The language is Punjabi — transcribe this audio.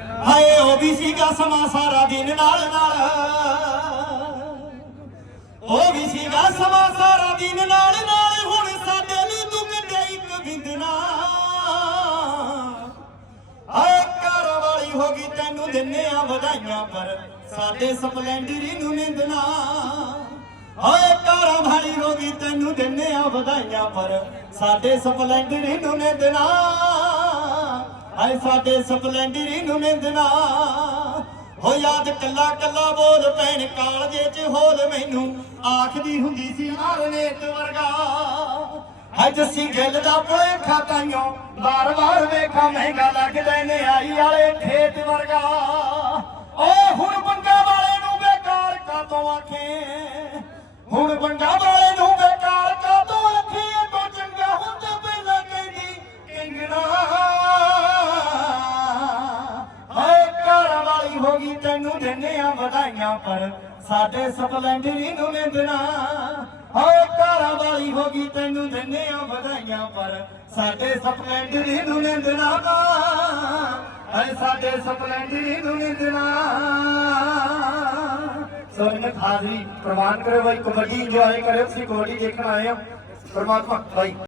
ਹਾਏ, ਉਹ ਵੀ ਸੀਗਾ ਸਮਾਂ ਸਾਰਾ ਦਿਨ ਨਾਲ ਨਾਲ। ਉਹ ਵੀ ਸੀਗਾ ਸਮਾਂ ਸਾਰਾ ਦਿਨ ਨਾਲ ਨਾਲ। ਹੁਣ ਸਾਡੇ ਲਈ ਤੂੰ ਕੱਢਿਆ ਇੱਕ ਵਿੰਦਨਾ ਆਏ ਘਰ ਵਾਲੀ ਹੋ ਗਈ ਤੈਨੂੰ ਦਿੰਨੇ ਆ ਵਧਾਈਆਂ ਪਰ ਸਾਡੇ ਸਪਲੈਂਡਰੀ ਨੂੰ ਨਿੰਦਣਾ ਓਏ ਘਰ ਵਾਲੀ ਹੋ ਗਈ ਤੈਨੂੰ ਦਿੰਨੇ ਆ ਵਧਾਈਆਂ ਪਰ ਸਾਡੇ ਸਪਲੈਂਡਰੀ ਨੂੰ ਨਿੰਦਣਾ ਆਏ ਸਾਡੇ ਸਪਲੈਂਡਰੀ ਨੂੰ। ਨਿੰਦਣਾ ਹੋ ਯਾਦ ਕੱਲਾ ਕੱਲਾ ਬੋਲ ਪੈਣ ਕਾਲਜੇ ਚ ਹੋਲ ਮੈਨੂੰ। ਆਖਦੀ ਹੁੰਦੀ ਸੀ ਹਰਨੇਤ ਵਰਗਾ। ਹੈ ਜੱਸੀ ਗਿੱਲ ਦਾ ਭੁਲੇਖਾ ਤਾਈਓ ਵਾਰ ਵਾਰ ਵੇਖਾਂ ਮਹਿੰਗਾ ਲੱਗਦੇ ਨੇ ਆਈ ਵਾਲੇ ਖੇਤ ਵਰਗਾ। ਓ ਹੁਣ ਬੰਗਾ ਵਾਲੇ ਨੂੰ ਬੇਕਾਰ ਕਾਤੋਂ ਆਖੇ। ਹੁਣ ਬੰਗਾ ਹੋ ਗਈ ਤੈਨੂੰ ਦਿੰਨੇ ਆ ਵਧਾਈਆਂ ਪਰ ਸਾਡੇ ਸਪਲੈਂਡਰੀ ਨੂੰ ਨਿੰਦਣਾ। ਹਾਏ ਘਰ ਵਾਲੀ ਹੋ ਗਈ ਤੈਨੂੰ ਦਿੰਨੇ ਆ ਵਧਾਈਆਂ ਪਰ ਸਾਡੇ ਸਪਲੈਂਡਰੀ ਨੂੰ ਨਿੰਦਣਾ ਹਾਏ ਸਾਡੇ ਸਪਲੈਂਡਰੀ ਨੂੰ ਨਿੰਦਣਾ। ਸੋ ਹਾਜ਼ਰੀ ਪ੍ਰਵਾਨ ਕਰੋ ਬਾਈ, ਕਬੱਡੀ ਇੰਜੋਏ ਕਰਿਓ ਤੁਸੀਂ ਕਬੱਡੀ ਦੇਖਣ ਆਏ ਹੋ। ਪਰਮਾਤਮਾ, ਬਾਈ।